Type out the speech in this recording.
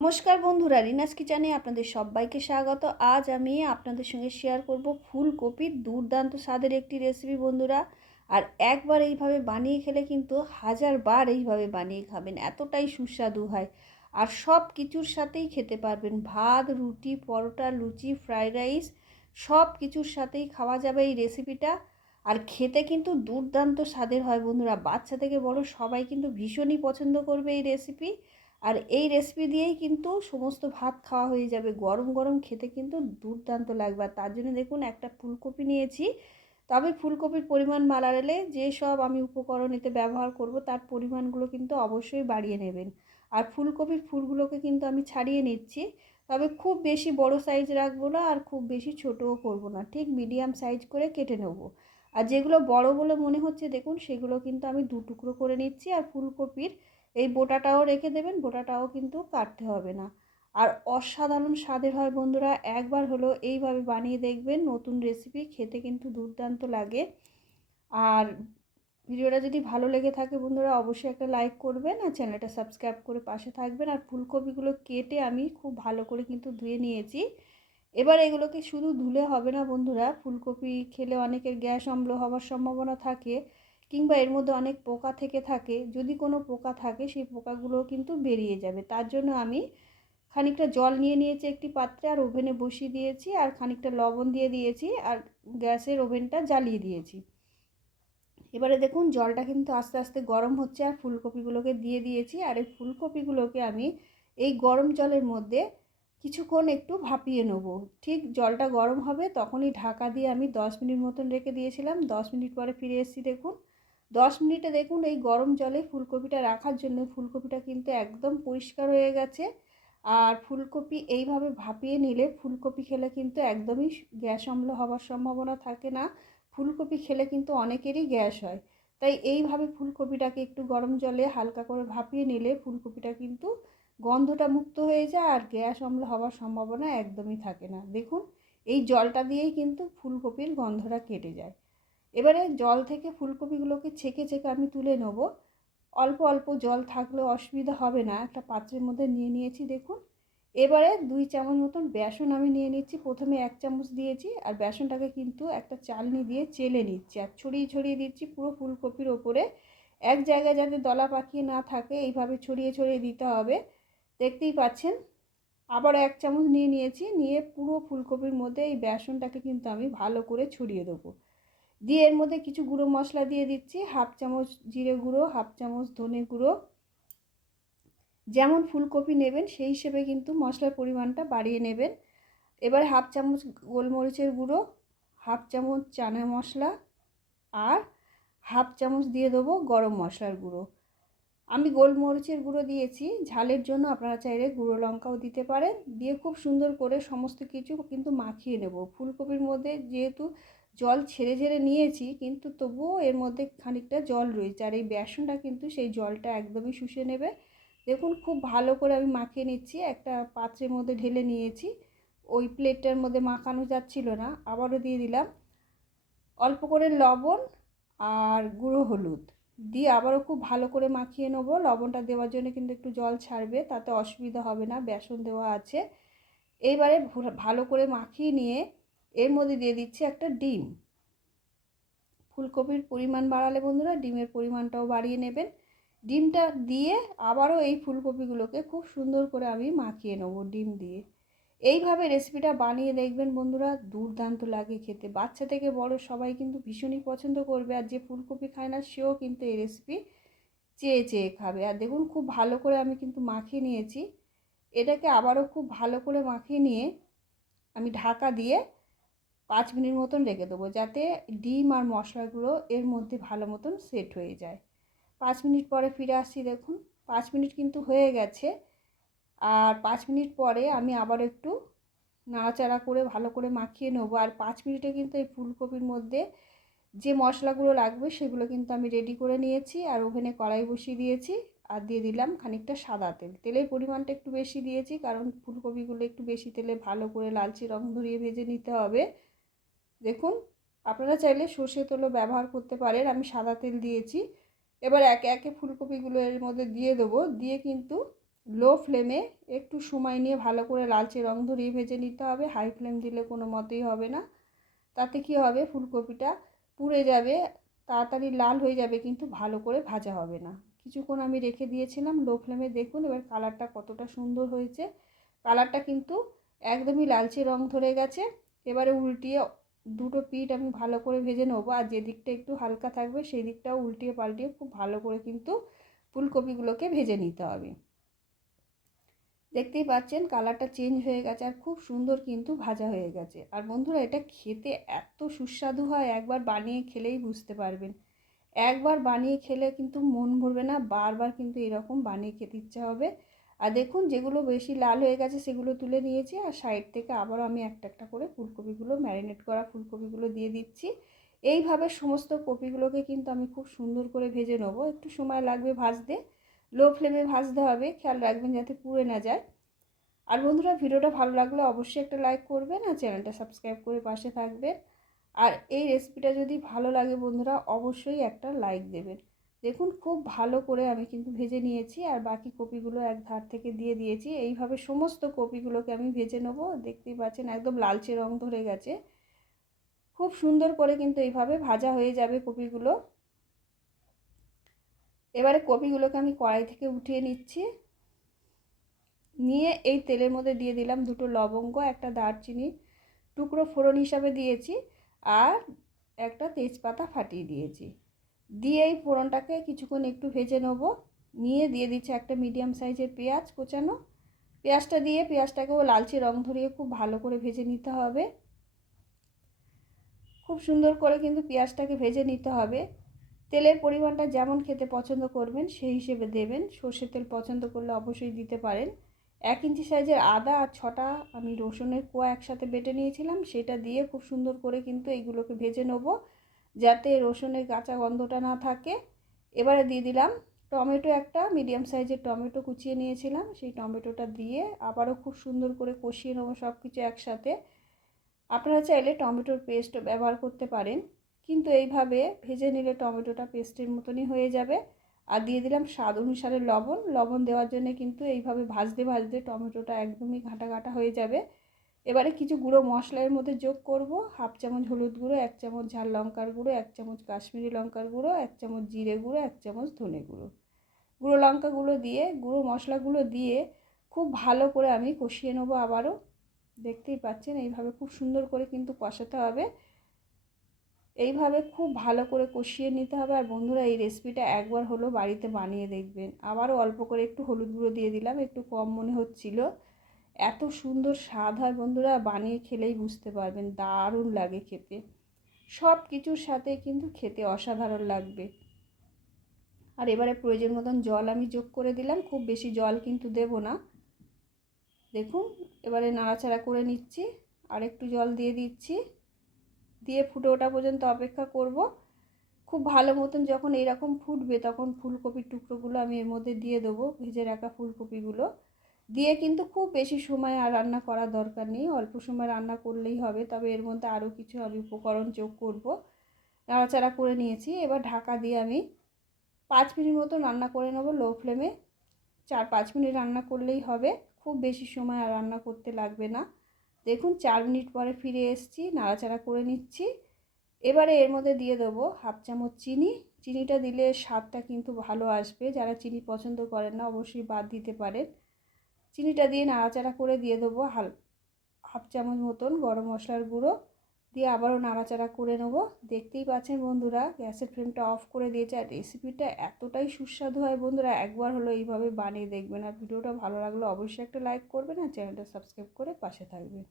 নমস্কার বন্ধুরা, রিনাস কিচেনে আপনাদের সবাইকে স্বাগত। আজ আমি আপনাদের সঙ্গে শেয়ার করব ফুলকপির দুর্দান্ত স্বাদের একটি রেসিপি বন্ধুরা। আর একবার এইভাবে বানিয়ে খেলে কিন্তু হাজারবার এইভাবে বানিয়ে খাবেন, এতটাই সুস্বাদু হয়। আর সব কিছুর সাথেই খেতে পারবেন, ভাত, রুটি, পরোটা, লুচি ফ্রাইড রাইস সব কিছুর সাথেই খাওয়া যাবে এই রেসিপিটা আর খেতে কিন্তু দুর্দান্ত স্বাদের হয় বন্ধুরা, বাচ্চা থেকে বড় সবাই কিন্তু ভীষণই পছন্দ করবে এই রেসিপি আর এই রেসিপি দিয়েই কিন্তু সমস্ত ভাত খাওয়া হয়ে যাবে। গরম গরম খেতে কিন্তু দুর্দান্ত লাগবে। আর তার জন্য দেখুন, একটা ফুলকপি নিয়েছি। তবে ফুলকপির পরিমাণ বাড়ালে যেসব আমি উপকরণ এতে ব্যবহার করব, তার পরিমাণগুলো কিন্তু অবশ্যই বাড়িয়ে নেবেন। আর ফুলকপির ফুলগুলোকে কিন্তু আমি ছাড়িয়ে নিচ্ছি। তবে খুব বেশি বড় সাইজ রাখব না আর খুব বেশি ছোটও করব না। ঠিক মিডিয়াম সাইজ করে কেটে নেব। আর যেগুলো বড় বলে মনে হচ্ছে, দেখুন, সেগুলো কিন্তু আমি দু টুকরো করে নিচ্ছি। আর ফুলকপির এই বোটাটাও রেখে দেবেন, বোটাটাও কিন্তু কাটতে হবে না। আর অসাধারণ স্বাদের হয় বন্ধুরা, একবার হলো এইভাবে বানিয়ে দেখবেন, নতুন রেসিপি খেতে কিন্তু দুর্দান্ত লাগে। আর ভিডিওটা যদি ভালো লেগে থাকে বন্ধুরা, অবশ্যই একটা লাইক করবেন আর চ্যানেলটা সাবস্ক্রাইব করে পাশে থাকবেন। আর ফুলকপিগুলো কেটে আমি খুব ভালো করে কিন্তু ধুয়ে নিয়েছি। এবার এগুলোকে শুধু ধুলে হবে না বন্ধুরা, ফুলকপি খেলে অনেকের গ্যাস অম্ল হওয়ার সম্ভাবনা থাকে। কিংবা এর মধ্যে অনেক পোকা থেকে থাকে, যদি কোনো পোকা থাকে সেই পোকাগুলো কিন্তু বেরিয়ে যাবে। তার জন্য আমি খানিকটা জল নিয়ে নিয়েছি একটি পাত্রে আর ওভেনে বসিয়ে দিয়েছি আর খানিকটা লবণ দিয়ে দিয়েছি আর গ্যাসের ওভেনটা জ্বালিয়ে দিয়েছি। এবারে দেখুন জলটা কিন্তু আস্তে আস্তে গরম হচ্ছে আর ফুলকপিগুলোকে দিয়ে দিয়েছি আর এই ফুলকপিগুলোকে আমি এই গরম জলের মধ্যে কিছুক্ষণ একটু ভাপিয়ে নেব। ঠিক জলটা গরম হবে তখনই ঢাকা দিয়ে আমি দশ মিনিট মতন রেখে দিয়েছিলাম। দশ মিনিট পরে ফিরে এসেছি দেখুন। দশ মিনিটে দেখুন এই গরম জলে ফুলকপিটা রাখার জন্য ফুলকপিটা কিন্তু একদম পরিষ্কার হয়ে গেছে। আর ফুলকপি এইভাবে ভাপিয়ে নিলে ফুলকপি খেলে কিন্তু একদমই গ্যাস অম্ল হওয়ার সম্ভাবনা থাকে না। ফুলকপি খেলে কিন্তু অনেকেরই গ্যাস হয়। তাই এইভাবে ফুলকপিটাকে একটু গরম জলে হালকা করে ভাপিয়ে নিলে ফুলকপিটা কিন্তু গন্ধটা মুক্ত হয়ে যায় আর গ্যাস অম্ল হওয়ার সম্ভাবনা একদমই থাকে না। দেখুন, এই জলটা দিয়েই কিন্তু ফুলকপির গন্ধটা কেটে যায়। এবারে জল থেকে ফুলকপিগুলোকে ছেঁকে ছেঁকে আমি তুলে নেব। অল্প অল্প জল থাকলেও অসুবিধা হবে না, একটা পাত্রের মধ্যে নিয়ে নিয়েছি, দেখুন। এবারে দুই চামচ মতন বেসন আমি নিয়ে নিচ্ছি, প্রথমে এক চামচ দিয়েছি আর বেসনটাকে কিন্তু একটা চালনি দিয়ে চেলে নিচ্ছি আর ছড়িয়ে ছড়িয়ে দিচ্ছি পুরো ফুলকপির ওপরে। এক জায়গায় যাতে দলা পাকিয়ে না থাকে, এইভাবে ছড়িয়ে ছড়িয়ে দিতে হবে। দেখতেই পাচ্ছেন, আবার এক চামচ নিয়ে নিয়েছি, নিয়ে পুরো ফুলকপির মধ্যে এই বেসনটাকে কিন্তু আমি ভালো করে ছড়িয়ে দেবো। দিয়ে এর মধ্যে কিছু গুঁড়ো মশলা দিয়ে দিচ্ছি, হাফ চামচ জিরে গুঁড়ো, হাফ চামচ ধনে গুঁড়ো। যেমন ফুলকপি নেবেন, সেই হিসেবে কিন্তু মশলার পরিমাণটা বাড়িয়ে নেবেন। এবার হাফ চামচ গোলমরিচের গুঁড়ো, হাফ চামচ চানা মশলা আর হাফ চামচ দিয়ে দেবো গরম মশলার গুঁড়ো। আমি গোলমরিচের গুঁড়ো দিয়েছি, ঝালের জন্য আপনারা চাইলে গুঁড়ো লঙ্কাও দিতে পারেন। দিয়ে খুব সুন্দর করে সমস্ত কিছু কিন্তু মাখিয়ে নেব। ফুলকপির মধ্যে যেহেতু জল ছেড়ে ঝেড়ে নিয়েছি, কিন্তু তবুও এর মধ্যে খানিকটা জল রয়েছে। আর এই বেসনটা কিন্তু সেই জলটা একদমই শুষে নেবে। দেখুন, খুব ভালো করে আমি মাখিয়ে নিচ্ছি। একটা পাত্রের মধ্যে ঢেলে নিয়েছি। ওই প্লেটটার মধ্যে মাখানো যাচ্ছিল না। আবারও দিয়ে দিলাম। অল্প করে লবণ আর গুঁড়ো হলুদ। দিয়ে আবারও খুব ভালো করে মাখিয়ে নেব। লবণটা দেওয়ার জন্য কিন্তু একটু জল ছাড়বে, তাতে অসুবিধা হবে না। বেসন দেওয়া আছে। এইবারে ভালো করে মাখিয়ে নিয়ে এর মধ্যে দিয়ে দিচ্ছি একটা ডিম। ফুলকপির পরিমাণ বাড়ালে বন্ধুরা ডিমের পরিমাণটাও বাড়িয়ে নেবেন। ডিমটা দিয়ে আবারও এই ফুলকপিগুলোকে খুব সুন্দর করে আমি মাখিয়ে নেব ডিম দিয়ে। এইভাবে রেসিপিটা বানিয়ে দেখবেন বন্ধুরা, দুর্দান্ত লাগে খেতে। বাচ্চা থেকে বড় সবাই কিন্তু ভীষণই পছন্দ করবে আর যে ফুলকপি খায় না, সেও কিন্তু এই রেসিপি চেয়ে চেয়ে খাবে। আর দেখুন, খুব ভালো করে আমি কিন্তু মাখিয়ে নিয়েছি। এটাকে আবারও খুব ভালো করে মাখিয়ে নিয়ে আমি ঢাকা দিয়ে পাঁচ মিনিট মতন রেখে দেবো যাতে ডিম আর মশলাগুলো এর মধ্যে ভালো মতন সেট হয়ে যায়। পাঁচ মিনিট পরে ফিরে আসছি দেখুন, পাঁচ মিনিট কিন্তু হয়ে গেছে। আর পাঁচ মিনিট পরে আমি আবার একটু নাড়াচাড়া করে ভালো করে মাখিয়ে নেব। আর পাঁচ মিনিটে কিন্তু এই ফুলকপির মধ্যে যে মশলাগুলো লাগবে সেগুলো কিন্তু আমি রেডি করে নিয়েছি আর ওভেনে কড়াই বসিয়ে দিয়েছি আর দিয়ে দিলাম খানিকটা সাদা তেল। তেলের পরিমাণটা একটু বেশি দিয়েছি কারণ ফুলকপিগুলো একটু বেশি তেলে ভালো করে লালচে রং ধরিয়ে ভেজে নিতে হবে। দেখুন, আপনারা চাইলে সর্ষে তেলও ব্যবহার করতে পারেন, আমি সাদা তেল দিয়েছি। এবার একে একে ফুলকপিগুলো এর মধ্যে দিয়ে দেবো, দিয়ে কিন্তু লো ফ্লেমে একটু সময় নিয়ে ভালো করে লালচে রং ধরিয়ে ভেজে নিতে হবে হাই ফ্লেম দিলে কোনো মতেই হবে না। তাতে কি হবে, ফুলকপিটা পুড়ে যাবে, তাড়াতাড়ি লাল হয়ে যাবে, কিন্তু ভালো করে ভাজা হবে না। কিছুক্ষণ আমি রেখে দিয়েছিলাম লো ফ্লেমে দেখুন এবার কালারটা কতটা সুন্দর হয়েছে। কালারটা কিন্তু একদমই লালচে রং ধরে গেছে, এবারে উল্টিয়ে দুটো পিঠ আমি ভালো করে ভেজে নেব, আর যে দিকটা একটু হালকা থাকবে সেই দিকটাও উল্টিয়ে পাল্টিয়ে খুব ভালো করে কিন্তু ফুলকপিগুলোকে ভেজে নিতে হবে। দেখতেই পাচ্ছেন কালারটা চেঞ্জ হয়ে গেছে আর খুব সুন্দর কিন্তু ভাজা হয়ে গেছে। আর বন্ধুরা এটা খেতে এত সুস্বাদু হয়, একবার বানিয়ে খেলেই বুঝতে পারবেন। একবার বানিয়ে খেলে কিন্তু মন ভরবে না, বারবার কিন্তু এরকম বানিয়ে খেতে ইচ্ছা হবে। আর দেখুন যেগুলো বেশি লাল হয়ে গেছে সেগুলো তুলে নিয়েছি আর সাইড থেকে আবারও আমি একটা একটা করে ফুলকপিগুলো, ম্যারিনেট করা ফুলকপিগুলো দিয়ে দিচ্ছি। এইভাবে সমস্ত কপিগুলোকে কিন্তু আমি খুব সুন্দর করে ভেজে নেব। একটু সময় লাগবে ভাজতে, লো ফ্লেমে ভাজতে হবে, খেয়াল রাখবেন যাতে পুড়ে না যায়। আর বন্ধুরা, ভিডিওটা ভালো লাগলে অবশ্যই একটা লাইক করবেন আর চ্যানেলটা সাবস্ক্রাইব করে পাশে থাকবেন। আর এই রেসিপিটা যদি ভালো লাগে বন্ধুরা, অবশ্যই একটা লাইক দেবেন। দেখুন খুব ভালো করে আমি কিন্তু ভেজে নিয়েছি আর বাকি কপিগুলো এক ধার থেকে দিয়ে দিয়েছি। এইভাবে সমস্ত কপিগুলোকে আমি ভেজে নেব। দেখতেই পাচ্ছেন একদম লালচে রং ধরে গেছে। খুব সুন্দর করে কিন্তু এইভাবে ভাজা হয়ে যাবে কপিগুলো। এবারে কপিগুলোকে আমি কড়াই থেকে উঠিয়ে নিচ্ছি। নিয়ে এই তেলের মধ্যে দিয়ে দিলাম দুটো লবঙ্গ, একটা দারচিনি টুকরো ফোড়ন হিসাবে দিয়েছি আর একটা তেজপাতা ফাটিয়ে দিয়েছি। দিয়ে এই ফোড়নটাকে কিছুক্ষণ একটু ভেজে নেব। নিয়ে দিয়ে দিচ্ছে একটা মিডিয়াম সাইজের পেঁয়াজ কোচানো। পেঁয়াজটা দিয়ে পেঁয়াজটাকেও লালচে রং ধরিয়ে খুব ভালো করে ভেজে নিতে হবে। খুব সুন্দর করে কিন্তু পেঁয়াজটাকে ভেজে নিতে হবে। তেলের পরিমাণটা যেমন খেতে পছন্দ করবেন, সেই হিসেবে দেবেন। সর্ষের তেল পছন্দ করলে অবশ্যই দিতে পারেন। এক ইঞ্চি সাইজের আদা আর ছটা আমি রসুনের কোয়া একসাথে বেটে নিয়েছিলাম, সেটা দিয়ে খুব সুন্দর করে কিন্তু এইগুলোকে ভেজে নেব। যাতে রসুনের কাঁচা গন্ধটা না থাকে। এবারে দিয়ে দিলাম টমেটো একটা, মিডিয়াম সাইজের টমেটো কুচিয়ে নিয়েছিলাম। সেই টমেটোটা দিয়ে আবারও খুব সুন্দর করে কষিয়ে নেব সব কিছু একসাথে। আপনারা চাইলে টমেটোর পেস্ট ব্যবহার করতে পারেন, কিন্তু এইভাবে ভেজে নিলে টমেটোটা পেস্টের মতনই হয়ে যাবে। আর দিয়ে দিলাম স্বাদ অনুসারে লবণ। লবণ দেওয়ার জন্য কিন্তু এইভাবে ভাজতে ভাজতে টমেটোটা একদমই ঘাটা ঘাটা হয়ে যাবে। এবারে কিছু গুঁড়ো মশলার মধ্যে যোগ করব। হাফ চামচ হলুদ গুঁড়ো, এক চামচ ঝাল লঙ্কার গুঁড়ো, এক চামচ কাশ্মীরি লঙ্কার গুঁড়ো, এক চামচ জিরে গুঁড়ো, এক চামচ ধনে গুঁড়ো। গুঁড়ো লঙ্কাগুলো দিয়ে, গুঁড়ো মশলাগুলো দিয়ে খুব ভালো করে আমি কষিয়ে নেব আবারও। দেখতেই পাচ্ছেন, এইভাবে খুব সুন্দর করে কিন্তু কষাতে হবে। এইভাবে খুব ভালো করে কষিয়ে নিতে হবে। আর বন্ধুরা, এই রেসিপিটা একবার হলো বাড়িতে বানিয়ে দেখবেন। আবারও অল্প করে একটু হলুদ গুঁড়ো দিয়ে দিলাম, একটু কম মনে হচ্ছিল। এত সুন্দর স্বাদ হয় বন্ধুরা, বানিয়ে খেলেই বুঝতে পারবেন, দারুণ লাগে খেতে। সব কিছুর সাথে কিন্তু খেতে অসাধারণ লাগবে। আর এবারে প্রয়োজন মতন জল আমি যোগ করে দিলাম, খুব বেশি জল কিন্তু দেব না। দেখুন, এবারে নাড়াচাড়া করে নিচ্ছি, আর একটু জল দিয়ে দিচ্ছি। দিয়ে ফুটে ওঠা পর্যন্ত অপেক্ষা করব। খুব ভালো মতন যখন এরকম ফুটবে, তখন ফুলকপির টুকরোগুলো আমি এর মধ্যে দিয়ে দেবো, ভেজে রাখা ফুলকপিগুলো। দিয়ে কিন্তু খুব বেশি সময় আর রান্না করার দরকার নেই। অল্প সময় রান্না করলেই হবে। তবে এর মধ্যে আরও কিছু আমি উপকরণ যোগ করব। নাড়াচাড়া করে নিয়েছি। এবার ঢাকা দিয়ে আমি পাঁচ মিনিট মতো রান্না করে নেব লো ফ্লেমে। চার পাঁচ মিনিট রান্না করলেই হবে। খুব বেশি সময় আর রান্না করতে লাগবে না। দেখুন, চার মিনিট পরে ফিরে এসেছি। নাড়াচাড়া করে নিচ্ছি। এবারে এর মধ্যে দিয়ে দেবো হাফ চামচ চিনি। চিনিটা দিলে স্বাদটা কিন্তু ভালো আসবে। যারা চিনি পছন্দ করেন না, অবশ্যই বাদ দিতে পারেন। চিনিটা দিয়ে নাড়াচাড়া করে দিয়ে দেবো হাল, হাফ চামচ মতন গরম মশলার গুঁড়ো। দিয়ে আবারও নাড়াচাড়া করে নেব। দেখতেই পাচ্ছেন বন্ধুরা, গ্যাসের ফ্লেমটা অফ করে দিয়েছে আর রেসিপিটা এতটাই সুস্বাদু হয় বন্ধুরা, একবার হলো এইভাবে বানিয়ে দেখবেন। আর ভিডিওটা ভালো লাগলে অবশ্যই একটা লাইক করবেন আর চ্যানেলটা সাবস্ক্রাইব করে পাশে থাকবেন।